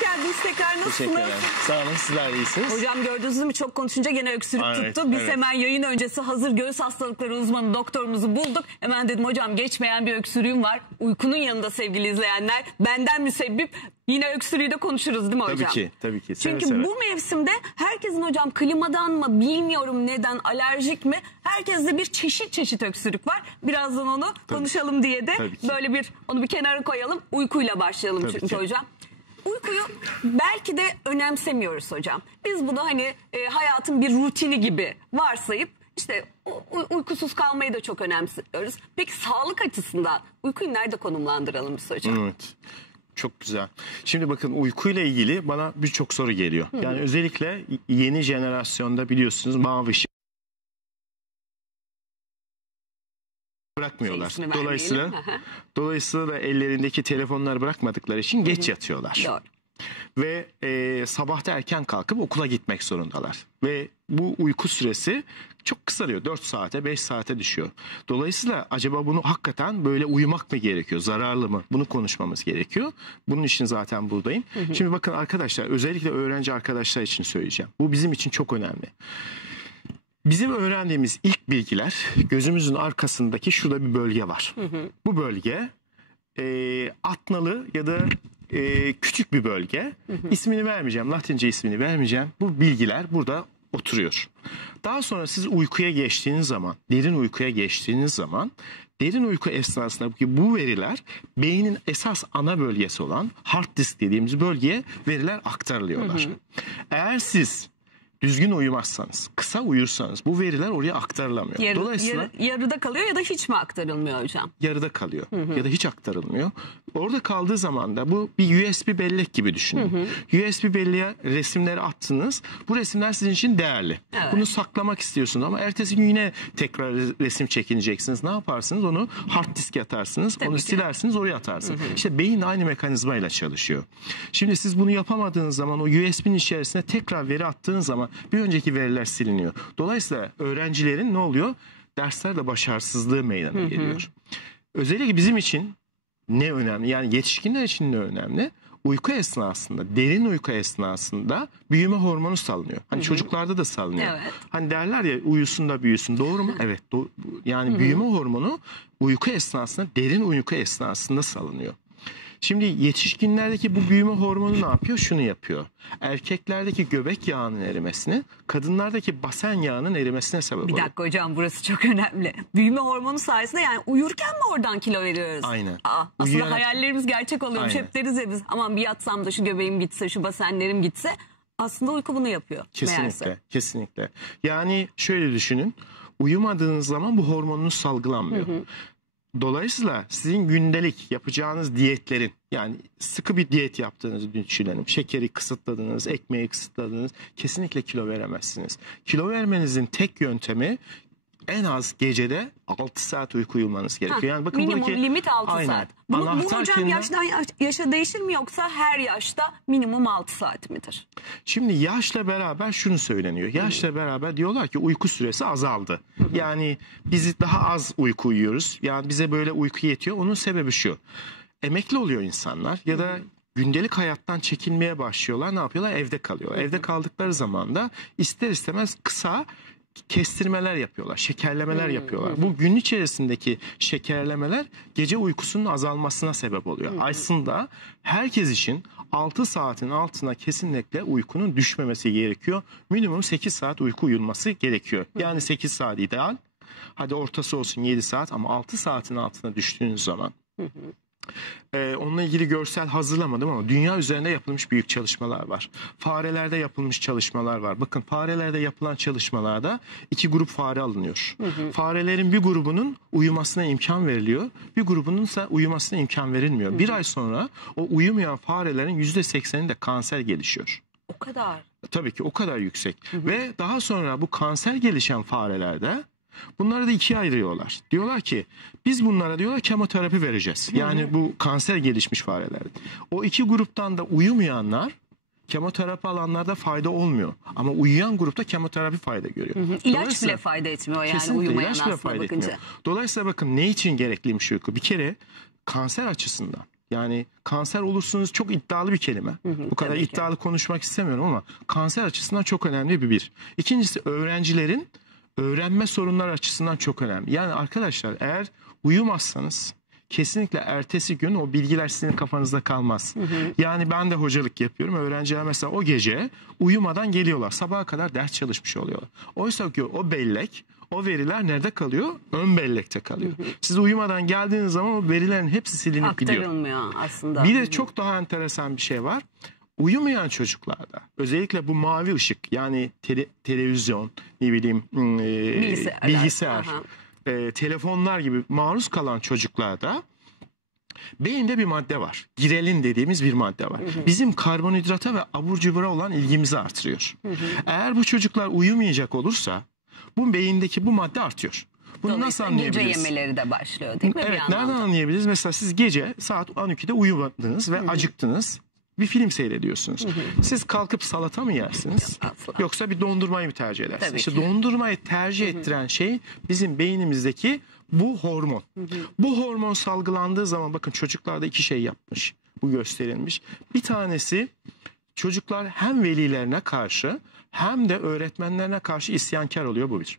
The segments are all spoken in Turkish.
hoş geldiniz tekrar. Nasılsınız? Teşekkürler. Sağ olun, sizler de iyisiniz. Hocam gördünüz mü, çok konuşunca gene öksürük tuttu. Biz hemen yayın öncesi hazır göğüs hastalıkları uzmanı doktorumuzu bulduk. Hemen dedim hocam geçmeyen bir öksürüğüm var. Uykunun yanında sevgili izleyenler. Benden müsebbip yine öksürüğü de konuşuruz değil mi hocam? Tabii ki, tabii ki. Çünkü bu mevsimde herkesin hocam klimadan mı bilmiyorum neden alerjik mi? Herkeste bir çeşit öksürük var. Birazdan onu konuşalım diye de böyle onu bir kenara koyalım. Uykuyla başlayalım çünkü hocam. Uykuyu belki de önemsemiyoruz hocam. Biz bunu hani hayatın bir rutini gibi varsayıp işte uykusuz kalmayı da çok önemsiyoruz. Peki sağlık açısından uykuyu nerede konumlandıralım biz hocam? Evet. Çok güzel. Şimdi bakın uykuyla ilgili bana birçok soru geliyor. Yani özellikle yeni jenerasyonda biliyorsunuz mavi ışık bırakmıyorlar. Dolayısıyla da ellerindeki telefonları bırakmadıkları için geç yatıyorlar. Doğru. Ve sabahta erken kalkıp okula gitmek zorundalar. Ve bu uyku süresi çok kısalıyor. 4 saate 5 saate düşüyor. Dolayısıyla acaba bunu hakikaten böyle uyumak mı gerekiyor? Zararlı mı? Bunu konuşmamız gerekiyor. Bunun için zaten buradayım. Şimdi bakın arkadaşlar, özellikle öğrenci arkadaşlar için söyleyeceğim. Bu bizim için çok önemli. Bizim öğrendiğimiz ilk bilgiler gözümüzün arkasındaki şurada bir bölge var. Bu bölge atnalı ya da küçük bir bölge. İsmini vermeyeceğim, Latince ismini vermeyeceğim. Bu bilgiler burada oturuyor. Daha sonra siz uykuya geçtiğiniz zaman, derin uykuya geçtiğiniz zaman, derin uyku esnasında bu veriler beynin esas ana bölgesi olan hard disk dediğimiz bölgeye veriler aktarılıyorlar. Eğer siz düzgün uyumazsanız, kısa uyursanız bu veriler oraya aktarılamıyor. Dolayısıyla yarıda kalıyor ya da hiç mi aktarılmıyor hocam? Yarıda kalıyor ya da hiç aktarılmıyor. Orada kaldığı zaman da bu bir USB bellek gibi düşünün. USB belleğe resimleri attınız. Bu resimler sizin için değerli. Evet. Bunu saklamak istiyorsunuz ama ertesi gün yine tekrar resim çekineceksiniz. Ne yaparsınız? Onu hard diske atarsınız. Onu silersiniz, oraya atarsınız. İşte beyin aynı mekanizmayla çalışıyor. Şimdi siz bunu yapamadığınız zaman o USB'nin içerisine tekrar veri attığınız zaman bir önceki veriler siliniyor. Dolayısıyla öğrencilerin ne oluyor? Derslerde başarısızlığı meydana geliyor. Özellikle bizim için ne önemli? Yani yetişkinler için ne önemli? Uyku esnasında, derin uyku esnasında büyüme hormonu salınıyor. Hani çocuklarda da salınıyor. Evet. Hani derler ya uyusun da büyüsün. Doğru mu? Evet. Yani büyüme hormonu uyku esnasında, derin uyku esnasında salınıyor. Şimdi yetişkinlerdeki bu büyüme hormonu ne yapıyor? Şunu yapıyor. Erkeklerdeki göbek yağının erimesini, kadınlardaki basen yağının erimesine sebep oluyor. Bir dakika hocam, burası çok önemli. Büyüme hormonu sayesinde yani uyurken mi oradan kilo veriyoruz? Aynen. Aslında hayallerimiz gerçek oluyormuş. Hep deriz ya biz, aman bir yatsam da şu göbeğim gitse, şu basenlerim gitse. Aslında uyku bunu yapıyor. Kesinlikle, meğerse. Kesinlikle. Yani şöyle düşünün. Uyumadığınız zaman bu hormonunuz salgılanmıyor. Dolayısıyla sizin gündelik yapacağınız diyetlerin, yani sıkı bir diyet yaptığınızı düşünelim. Şekeri kısıtladınız, ekmeği kısıtladınız. Kesinlikle kilo veremezsiniz. Kilo vermenizin tek yöntemi en az gecede 6 saat uyku uyumanız gerekiyor. Yani bakın minimum limit 6 saat. Bu hocam yaştan yaşa değişir mi, yoksa her yaşta minimum 6 saat midir? Şimdi yaşla beraber şunu söyleniyor. Yaşla beraber diyorlar ki uyku süresi azaldı. Yani biz daha az uyku uyuyoruz. Yani bize böyle uyku yetiyor. Onun sebebi şu. Emekli oluyor insanlar ya da gündelik hayattan çekinmeye başlıyorlar. Ne yapıyorlar? Evde kalıyor. Evde kaldıkları zaman da ister istemez kısa kestirmeler yapıyorlar, şekerlemeler yapıyorlar. Bu gün içerisindeki şekerlemeler gece uykusunun azalmasına sebep oluyor. Aslında herkes için 6 saatin altına kesinlikle uykunun düşmemesi gerekiyor. Minimum 8 saat uyku uyunması gerekiyor. Yani 8 saat ideal. Hadi ortası olsun 7 saat ama 6 saatin altına düştüğünüz zaman. Onunla ilgili görsel hazırlamadım ama dünya üzerinde yapılmış büyük çalışmalar var. Farelerde yapılmış çalışmalar var. Bakın farelerde yapılan çalışmalarda 2 grup fare alınıyor. Farelerin bir grubunun uyumasına imkan veriliyor. Bir grubunun ise uyumasına imkan verilmiyor. Bir ay sonra o uyumayan farelerin %80'inde kanser gelişiyor. O kadar. Tabii ki o kadar yüksek. Ve daha sonra bu kanser gelişen farelerde bunları da ikiye ayırıyorlar. Diyorlar ki biz bunlara diyorlar kemoterapi vereceğiz. Yani bu kanser gelişmiş fareler. O 2 gruptan da uyumayanlar kemoterapi alanlarda fayda olmuyor. Ama uyuyan grupta kemoterapi fayda görüyor. İlaç bile fayda etmiyor yani uyumayan ilaç bile fayda bakınca. etmiyor. Dolayısıyla bakın ne için gerekliymiş uyku? Bir kere kanser açısından, Yani kanser olursunuz çok iddialı bir kelime. Bu kadar iddialı konuşmak istemiyorum ama kanser açısından çok önemli bir. İkincisi öğrencilerin öğrenme sorunları açısından çok önemli. Yani arkadaşlar eğer uyumazsanız kesinlikle ertesi gün o bilgiler sizin kafanızda kalmaz. Yani ben de hocalık yapıyorum. Öğrenciler mesela o gece uyumadan geliyorlar. Sabaha kadar ders çalışmış oluyorlar. Oysa ki o bellek, o veriler nerede kalıyor? Ön bellekte kalıyor. Siz uyumadan geldiğiniz zaman o verilerin hepsi silinip gidiyor. Aktarılmıyor aslında. Bir de çok daha enteresan bir şey var. Uyumayan çocuklarda özellikle bu mavi ışık yani televizyon, ne bileyim bilgisayar telefonlar gibi maruz kalan çocuklarda beyinde bir madde var. Girelin dediğimiz bir madde var. Bizim karbonhidrata ve abur cubura olan ilgimizi artırıyor. Eğer bu çocuklar uyumayacak olursa bu beyindeki bu madde artıyor. Bunu nasıl anlayabiliriz? Gece yemeleri de başlıyor değil mi? Evet, nereden anlayabiliriz? Mesela siz gece saat 12'de uyumadınız ve acıktınız. Bir film seyrediyorsunuz. Siz kalkıp salata mı yersiniz? Asla. Yoksa bir dondurmayı mı tercih edersiniz? Tabii İşte ki. dondurmayı tercih ettiren şey bizim beynimizdeki bu hormon. Bu hormon salgılandığı zaman bakın çocuklarda iki şey yapmış. Bu gösterilmiş. Bir tanesi çocuklar hem velilerine karşı hem de öğretmenlerine karşı isyankar oluyor, bu bir.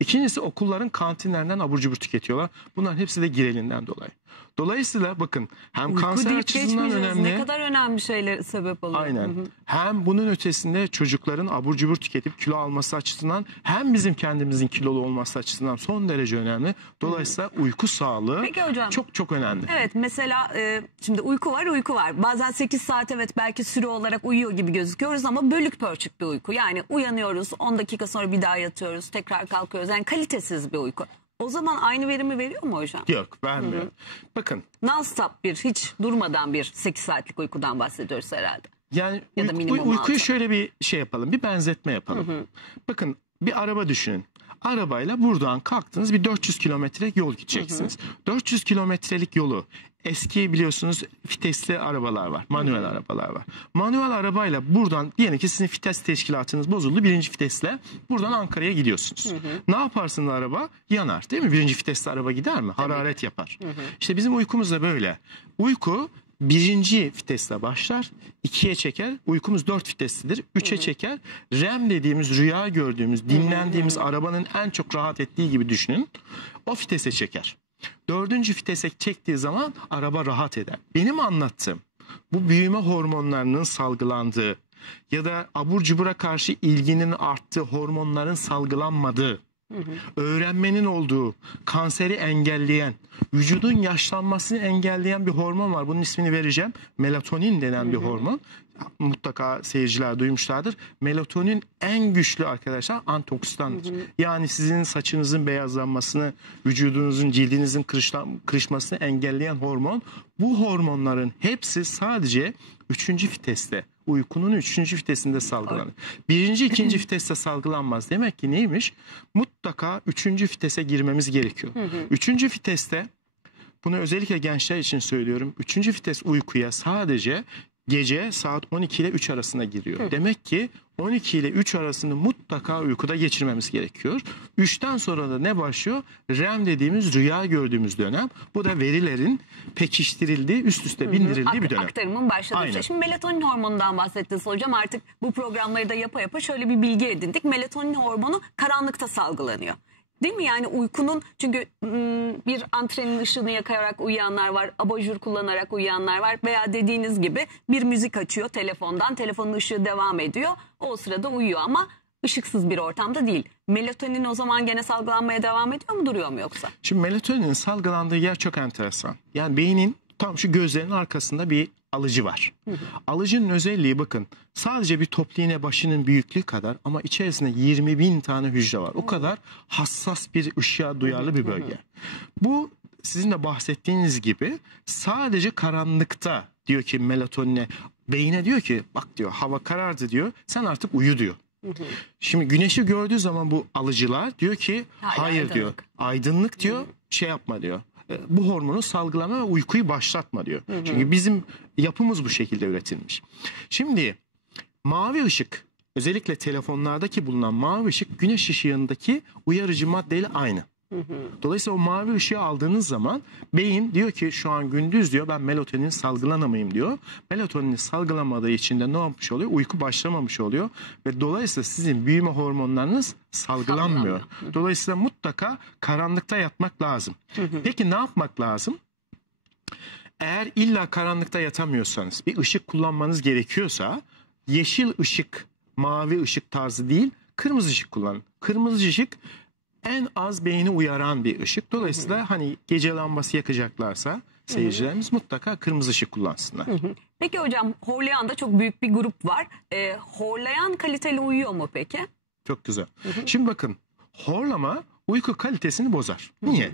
İkincisi okulların kantinlerinden abur cubur tüketiyorlar. Bunların hepsi de girelinden dolayı. Dolayısıyla bakın hem Uyku kanser deyip açısından geçmeyeceğiz. önemli. Ne kadar önemli şeyler sebep oluyor. Aynen. Hem bunun ötesinde çocukların abur cubur tüketip kilo alması açısından hem bizim kendimizin kilolu olması açısından son derece önemli. Dolayısıyla uyku sağlığı Peki hocam. çok çok önemli. Evet, mesela şimdi uyku var. Bazen 8 saat evet belki süre olarak uyuyor gibi gözüküyoruz ama bölük pörçük bir uyku. Yani uyanıyoruz, 10 dakika sonra bir daha yatıyoruz, tekrar kalkıyoruz. Yani kalitesiz bir uyku. O zaman aynı verimi veriyor mu hocam? Yok, vermiyor. Bakın. Non-stop hiç durmadan bir 8 saatlik uykudan bahsediyoruz herhalde. Yani Ya da minimum uykuyu 6. şöyle bir şey yapalım, bir benzetme yapalım. Bakın bir araba düşünün. Arabayla buradan kalktınız, bir 400 kilometre yol gideceksiniz. 400 kilometrelik yolu eski biliyorsunuz vitesli arabalar var, manuel arabalar var. Manuel arabayla buradan diyelim ki sizin vites teşkilatınız bozuldu, birinci vitesle buradan Ankara'ya gidiyorsunuz. Ne yaparsın araba? Yanar değil mi? Birinci vitesli araba gider mi? Hararet yapar. İşte bizim uykumuz da böyle. Uyku birinci vitesle başlar, 2'ye çeker, uykumuz 4 viteslidir, 3'e çeker. REM dediğimiz rüya gördüğümüz, dinlendiğimiz arabanın en çok rahat ettiği gibi düşünün. O vitese çeker. 4. vitese çektiği zaman araba rahat eder. Benim anlattığım bu büyüme hormonlarının salgılandığı ya da abur cubura karşı ilginin arttığı hormonların salgılanmadığı, öğrenmenin olduğu, kanseri engelleyen, vücudun yaşlanmasını engelleyen bir hormon var. Bunun ismini vereceğim. Melatonin denen bir hormon. Mutlaka seyirciler duymuşlardır. Melatonin en güçlü arkadaşlar antioksidandır. Yani sizin saçınızın beyazlanmasını, vücudunuzun, cildinizin kırışmasını engelleyen hormon. Bu hormonların hepsi sadece 3. viteste, uykunun 3. vitesinde salgılanır. 1. 2. viteste salgılanmaz. Demek ki neymiş? Mutlaka 3. vitese girmemiz gerekiyor. 3. viteste, bunu özellikle gençler için söylüyorum. 3. vites uykuya sadece gece saat 12 ile 3 arasında giriyor. Demek ki 12 ile 3 arasını mutlaka uykuda geçirmemiz gerekiyor. 3'ten sonra da ne başlıyor? REM dediğimiz rüya gördüğümüz dönem. Bu da verilerin pekiştirildiği, üst üste bindirildiği bir dönem. Aktarımın başladığı. Aynen. Şimdi melatonin hormonundan bahsettiniz hocam. Artık bu programları da yapa şöyle bir bilgi edindik. Melatonin hormonu karanlıkta salgılanıyor. Değil mi? Yani uykunun, çünkü bir antrenin ışığını yakarak uyuyanlar var, abajur kullanarak uyuyanlar var veya dediğiniz gibi bir müzik açıyor telefondan, telefonun ışığı devam ediyor, o sırada uyuyor ama ışıksız bir ortamda değil. Melatonin o zaman gene salgılanmaya devam ediyor mu, duruyor mu yoksa? Şimdi melatoninin salgılandığı yer çok enteresan. Yani beynin tam şu gözlerinin arkasında bir alıcı var. Alıcının özelliği bakın, sadece bir top iğne başının büyüklüğü kadar ama içerisinde 20.000 tane hücre var. O kadar hassas bir ışığa duyarlı bir bölge. Bu sizin de bahsettiğiniz gibi sadece karanlıkta diyor ki melatonine, beyine diyor ki bak diyor hava karardı diyor, sen artık uyu diyor. Şimdi güneşi gördüğü zaman bu alıcılar diyor ki hayır diyor, aydınlık diyor, şey yapma diyor. Bu hormonu salgılama ve uykuyu başlatma diyor. Çünkü bizim yapımız bu şekilde üretilmiş. Şimdi mavi ışık, özellikle telefonlardaki bulunan mavi ışık güneş ışığındaki uyarıcı maddeyle aynı. Dolayısıyla o mavi ışığı aldığınız zaman beyin diyor ki şu an gündüz diyor, ben melatonin salgılanamayayım diyor. Melatonin salgılamadığı için de ne yapmış oluyor? Uyku başlamamış oluyor ve dolayısıyla sizin büyüme hormonlarınız salgılanmıyor. Dolayısıyla mutlaka karanlıkta yatmak lazım. Peki ne yapmak lazım? Eğer illa karanlıkta yatamıyorsanız, bir ışık kullanmanız gerekiyorsa yeşil ışık, mavi ışık tarzı değil, kırmızı ışık kullanın. Kırmızı ışık en az beyni uyaran bir ışık. Dolayısıyla hani gece lambası yakacaklarsa seyircilerimiz mutlaka kırmızı ışık kullansınlar. Peki hocam, horlayan da çok büyük bir grup var. Horlayan kaliteli uyuyor mu peki? Çok güzel. Şimdi bakın, horlama uyku kalitesini bozar. Niye?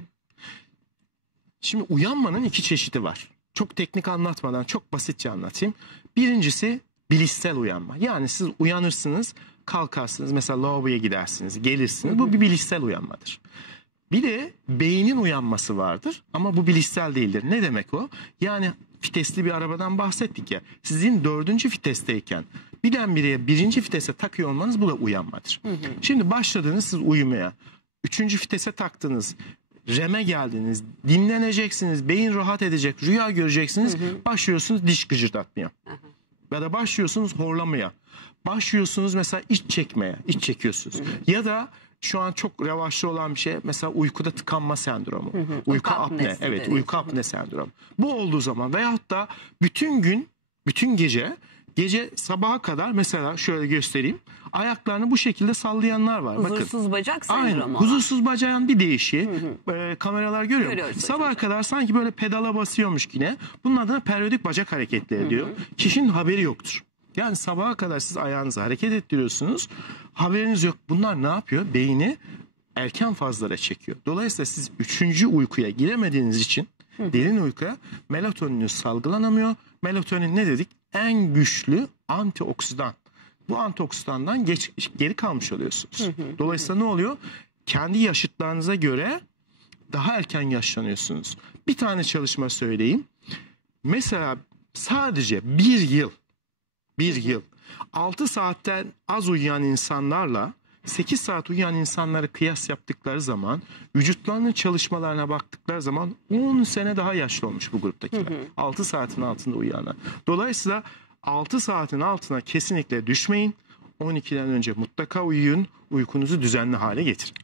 Şimdi uyanmanın iki çeşidi var. Çok teknik anlatmadan çok basitçe anlatayım. Birincisi bilişsel uyanma. Yani siz uyanırsınız, kalkarsınız, mesela lavaboya gidersiniz, gelirsiniz. Bu bir bilişsel uyanmadır. Bir de beynin uyanması vardır ama bu bilişsel değildir. Ne demek o? Yani vitesli bir arabadan bahsettik ya. Sizin 4. vitesteyken birdenbire 1. vitese takıyor olmanız, bu da uyanmadır. Şimdi başladınız siz uyumaya. 3. vitese taktınız. REM'e geldiniz, dinleneceksiniz, beyin rahat edecek, rüya göreceksiniz, başlıyorsunuz diş gıcırdatmaya. Ya da başlıyorsunuz horlamaya. Başlıyorsunuz mesela iç çekmeye, iç çekiyorsunuz. Ya da şu an çok revaçlı olan bir şey mesela uykuda tıkanma sendromu. Uyku apne, evet, uyku apne sendromu. Bu olduğu zaman veyahut da bütün gün, bütün gece sabaha kadar mesela şöyle göstereyim. Ayaklarını bu şekilde sallayanlar var. Huzursuz bakın, bacak sendromu. Aynen. Huzursuz bacağın bir değişiği. Kameralar görüyor. Sabaha kadar sanki böyle pedala basıyormuş yine. Bunun adına periyodik bacak hareketleri diyor. Kişinin haberi yoktur. Yani sabaha kadar siz ayağınızı hareket ettiriyorsunuz. Haberiniz yok. Bunlar ne yapıyor? Beyni erken fazlara çekiyor. Dolayısıyla siz 3. uykuya giremediğiniz için, derin uykuya, melatonin salgılanamıyor. Melatonin ne dedik? En güçlü antioksidan. Bu antioksidandan geri kalmış oluyorsunuz. Dolayısıyla ne oluyor? Kendi yaşıtlarınıza göre daha erken yaşlanıyorsunuz. Bir tane çalışma söyleyeyim. Mesela sadece bir yıl 6 saatten az uyuyan insanlarla 8 saat uyuyan insanları kıyas yaptıkları zaman, vücutlarının çalışmalarına baktıkları zaman 10 sene daha yaşlı olmuş bu gruptakiler. 6 saatin altında uyuyanlar. Dolayısıyla 6 saatin altına kesinlikle düşmeyin. 12'den önce mutlaka uyuyun. Uykunuzu düzenli hale getirin.